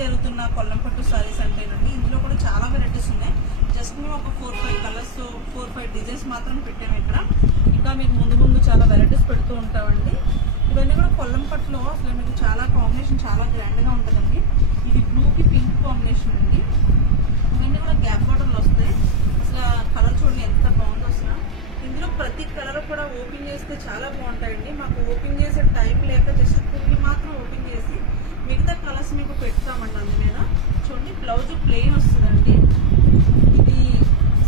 జరుగుతున్న కొల్లం పట్టు సారీస్ అంటేనండి ఇందులో కూడా చాలా వెరైటీస్ ఉన్నాయి. జస్ట్ మేము ఒక 4-5 కలర్స్ 4-5 డిజైన్స్ మాత్రం పెట్టాము ఇక్కడ. ఇంకా మీకు ముందు చాలా వెరైటీస్ పెడుతూ ఉంటామండి. ఇవన్నీ కూడా కొల్లం పట్టులో అసలు మీకు చాలా కాంబినేషన్ చాలా గ్రాండ్గా ఉంటుందండి. ఇది బ్లూకి పింక్ కాంబినేషన్ అండి. ఇవన్నీ కూడా గ్యాప్ బార్డర్లు వస్తాయి. అసలు కలర్ చూడండి ఎంత బాగుందో అసలు. ఇందులో ప్రతి కలర్ కూడా ఓపెన్ చేస్తే చాలా బాగుంటాయండి. మాకు ఓపెన్ చేసే టైం లేక జస్ట్ కొన్ని మాత్రం ఓపెన్ చేసి మిగతా కలర్స్ మీకు పెడతామండి. అందుమీద చూడండి బ్లౌజ్ ప్లెయిన్ వస్తుందండి. ఇది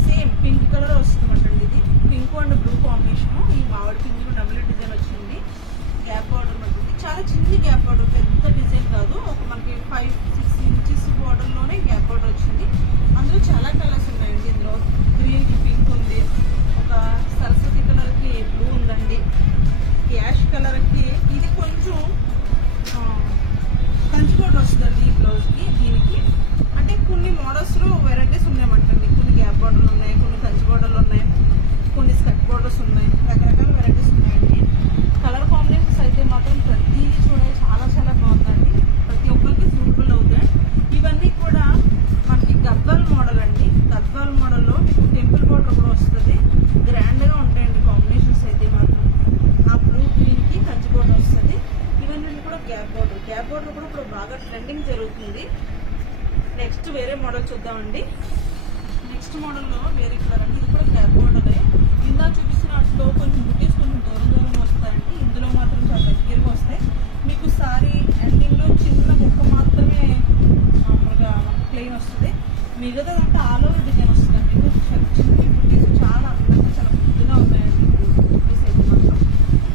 సేమ్ పింక్ కలర్ వస్తుందండి. ఇది పింక్ అండ్ బ్లూ కాంబినేషన్. ఈ మామిడి పింక్ డబుల్ డిజైన్ వచ్చింది. గ్యాప్ బార్డర్ ఉంటుంది. చాలా చిన్న గ్యాప్ బార్డర్, పెద్ద డిజైన్ కాదు. ఒక మనకి 5-6 ఇంచెస్ బార్డర్లోనే గ్యాప్ బార్డర్ వచ్చింది. అందులో చాలా కలర్స్ ఉన్నాయండి. ఇందులో గ్రీన్కి పింక్ ఉంది, ఒక సరస్వతి కలర్కి బ్లూ ఉందండి, యాష్ కలర్కి ఇది కొంచెం కంచి బార్డర్ వస్తుందండి ఈ బ్లౌజ్కి. దీనికి అంటే కొన్ని మోడల్స్లో వెరైటీస్ ఉన్నాయమంటండి. కొన్ని గ్యాప్ బార్డర్లు ఉన్నాయి, కొన్ని కంచి బార్డర్లు ఉన్నాయి, కొన్ని స్కర్ట్ బార్డర్స్ ఉన్నాయి, రకరకాల వెరైటీస్ ఉన్నాయండి. కలర్ కాంబినేషన్స్ అయితే మాత్రం ప్రతిదీ చూడాలి చాలా చాలా బాగుందండి. ప్రతి ఒక్కరికి సూటబుల్ అవుతాయి. ఇవన్నీ కూడా మనకి గద్వాల్ మోడల్ అండి. గద్వాల్ మోడల్లో మీకు టెంపుల్ బార్డర్ కూడా వస్తుంది. గ్రాండ్గా ఉంటాయండి కాంబినేషన్స్ అయితే మాత్రం. ఆ బ్లూ గ్రీన్కి కంచి బార్డర్ వస్తుంది. ఇవన్నీ కూడా గ్యాప్ బార్డర్. గ్యాప్ బార్డర్ కూడా ఇప్పుడు బాగా ట్రెండింగ్ జరుగుతుంది. నెక్స్ట్ వేరే మోడల్ చూద్దామండి. నెక్స్ట్ మోడల్లో వేరే కలర్ అండి. ఇది కూడా గ్యాప్ బార్డరే. ఇందా చూపిస్తున్న వాటిలో కొంచెం బుటీస్ కొంచెం దూరం వస్తాయండి. ఇందులో మాత్రం చాలా దగ్గరగా వస్తాయి. మీకు సారీ ఎండింగ్లో చిన్న ముక్క మాత్రమే మామూలుగా ప్లెయిన్ వస్తుంది. మిగతాదంతా ఆల్ ఓవర్ డిజైన్ వస్తుందండి. మీకు చిన్న బుటీస్ చాలా అందంగా చాలా ముద్దుగా ఉన్నాయండి. బుటీస్ అయితే మాత్రం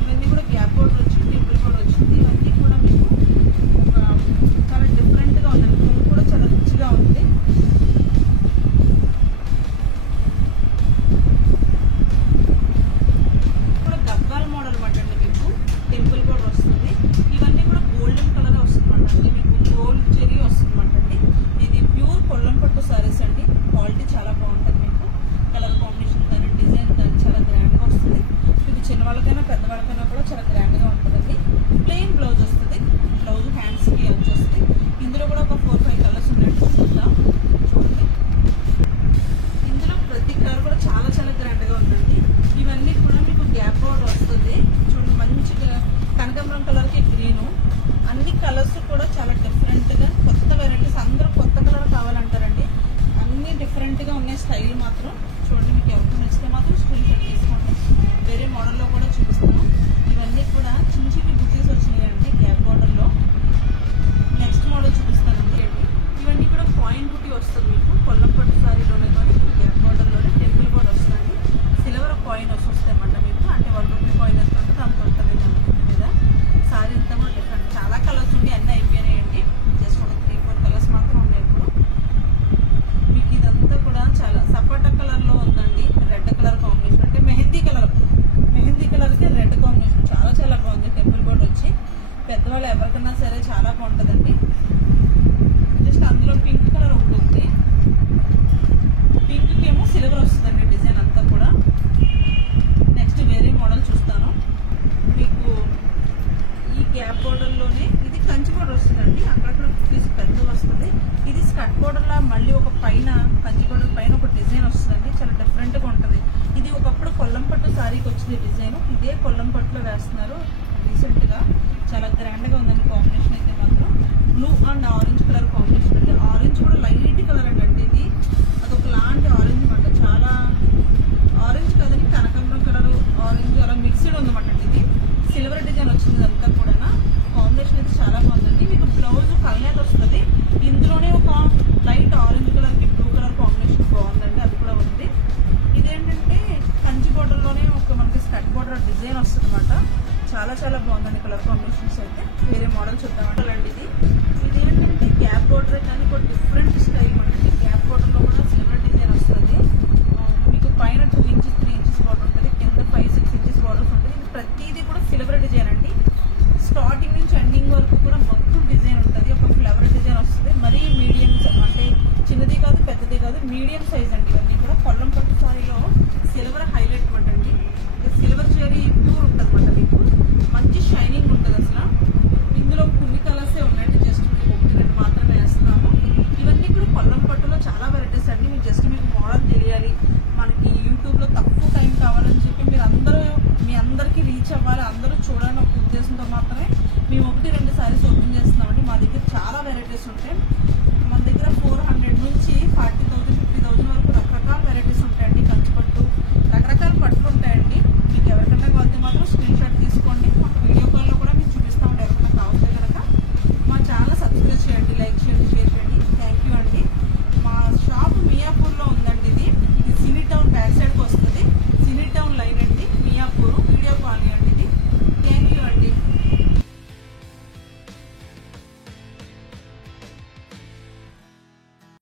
ఇవన్నీ కూడా గ్యాప్ బార్డర్ వచ్చి టెంపుల్ బార్డర్ వచ్చింది. ఇవన్నీ కూడా మీకు ఒక చాలా డిఫరెంట్గా ఉందండి. బ్లూ కూడా చాలా రిచ్గా ఉంది. కూడా గద్వాల్ మోడల్ అన్నమాట. మీకు టెంపుల్ బార్డర్ వస్తుంది. ఇవన్నీ కూడా గోల్డెన్ కలర్ వస్తుందండి. మీకు గోల్డ్ జెరీ వస్తుందండి. ఇది ప్యూర్ కొల్లం పట్టు సారీస్ అండి. క్వాలిటీ చాలా బాగుంటుంది. మీకు కలర్ కాంబినేషన్ కానీ డిజైన్ కానీ చాలా గ్రాండ్గా వస్తుంది. మీకు చిన్నవాళ్ళకైనా పెద్దవాళ్ళకైనా కూడా చాలా గ్రాండ్గా ఉంటుందండి. ప్లెయిన్ బ్లౌజ్ వస్తుంది. బ్లౌజ్ హ్యాండ్స్కి వచ్చేస్తుంది. ఇందులో కూడా ఒక 4-5 కలర్స్ ఉన్నట్టు చూద్దాం. చూడండి ఇందులో ప్రతి కలర్ కూడా చాలా చాలా గ్రాండ్గా ఉందండి. ఇవన్నీ కూడా మీకు గ్యాప్ బార్డర్ వస్తుంది. చూడండి మంచిగా కనకాంబరం కలర్కి గ్రీను. అన్ని కలర్స్ కూడా చాలా డిఫరెంట్గా కొత్త వెరైటీస్. అందరూ కొత్త కలర్ కావాలంటారండి. అన్ని డిఫరెంట్గా ఉన్నాయి. స్టైల్ మాత్రం చూడండి. మీకు ఎవరికి నచ్చితే మాత్రం స్క్రీన్ షాట్ తీసుకోండి. వేరే మోడల్లో కూడా చూపిస్తాను. ఇవన్నీ కూడా చిన్న చిన్న బుటీస్ వచ్చినాయండి గ్యాప్ బార్డర్లో. నెక్స్ట్ మోడల్ చూపిస్తానండి. ఇవన్నీ కూడా పాయింట్ బుటీ వస్తుంది. మీకు కొల్లం పట్టు సారీలోనే కానీ గ్యాప్ బార్డర్లోనే టెంపుల్ బార్డర్ వస్తుంది. సిల్వర్ కాయిన్ వస్తాయన్నమాట. మీకు అంటే 1 రూపీ కాయిన్ ఎంత ఉంటుంది అంత ఉంటుంది కదా. సారీ అంతా కూడా డిఫరెంట్. చాలా కలర్స్ ఉండి అన్నీ అయిపోయినాయండి. జస్ట్ ఒక 3-4 కలర్స్ మాత్రం ఉన్నాయి ఇప్పుడు. మీకు ఇదంతా కూడా చాలా సపోటా కలర్లో ఉందండి. రెడ్ కలర్ కాంబినేషన్ అంటే మెహందీ కలర్కి రెడ్ కాంబినేషన్ చాలా చాలా బాగుంది. టెంపుల్ బార్డర్ వచ్చి పెద్దవాళ్ళు ఎవరికైనా సరే చాలా బాగుంటుందండి. జస్ట్ అందులో పింక్ కలర్ ఉంటుంది. పింక్కి ఏమో సిల్వర్ వస్తుందండి డిజైన్ అంతా కూడా. నెక్స్ట్ వేరే మోడల్ చూస్తాను. మీకు ఈ గ్యాప్ బార్డర్లోనే ఇది కంచి బార్డర్ వస్తుందండి. అక్కడక్కడ బుటీస్ పెద్ద వస్తుంది. ఇది స్కర్ట్ బార్డర్లా మళ్ళీ ఒక పైన కంచి బార్డర్ పైన ఒక డిజైన్ వస్తుందండి. చాలా డిఫరెంట్గా ఉంటుంది. ఇది ఒకప్పుడు కొల్లం పట్టు సారీకి వచ్చింది డిజైన్. ఇదే కొల్లం పట్టులో వేస్తున్నారు రీసెంట్గా. చాలా గ్రాండ్గా ఉందండి. కాంబినేషన్ అయితే మాత్రం blue and orange colour combination అండి. ఆరెంజ్ కూడా లైట్ కలర్ అండి. ఇది అదొక లాంటి ఆరెంజ్ అనమాట. చాలా ఆరెంజ్ కదండి, కనకాంబరం కలర్ ఆరెంజ్ అలా మిక్స్డ్ ఉందన్నమాట. ఇది సిల్వర్ డిజైన్ వచ్చింది అంతా కూడా. కాంబినేషన్ అయితే చాలా బాగుందండి. మీకు బ్లౌజ్ కలర్ వస్తుంది. ఇందులోనే ఒక లైట్ ఆరెంజ్ కలర్కి బ్లూ కలర్ కాంబినేషన్ బాగుందండి. అది కూడా ఉంది. ఇదేంటంటే కంచి బార్డర్లోనే ఒక మనకి స్కర్ట్ బార్డర్ డిజైన్ వస్తుంది అనమాట. చాలా చాలా బాగుందండి కలర్ కాంబినేషన్స్ అయితే. వేరే మోడల్ చూద్దామండి. ఇది ఏంటంటే గ్యాప్ బార్డర్ కానీ ఒక డిఫరెంట్ స్టైల్ అంటే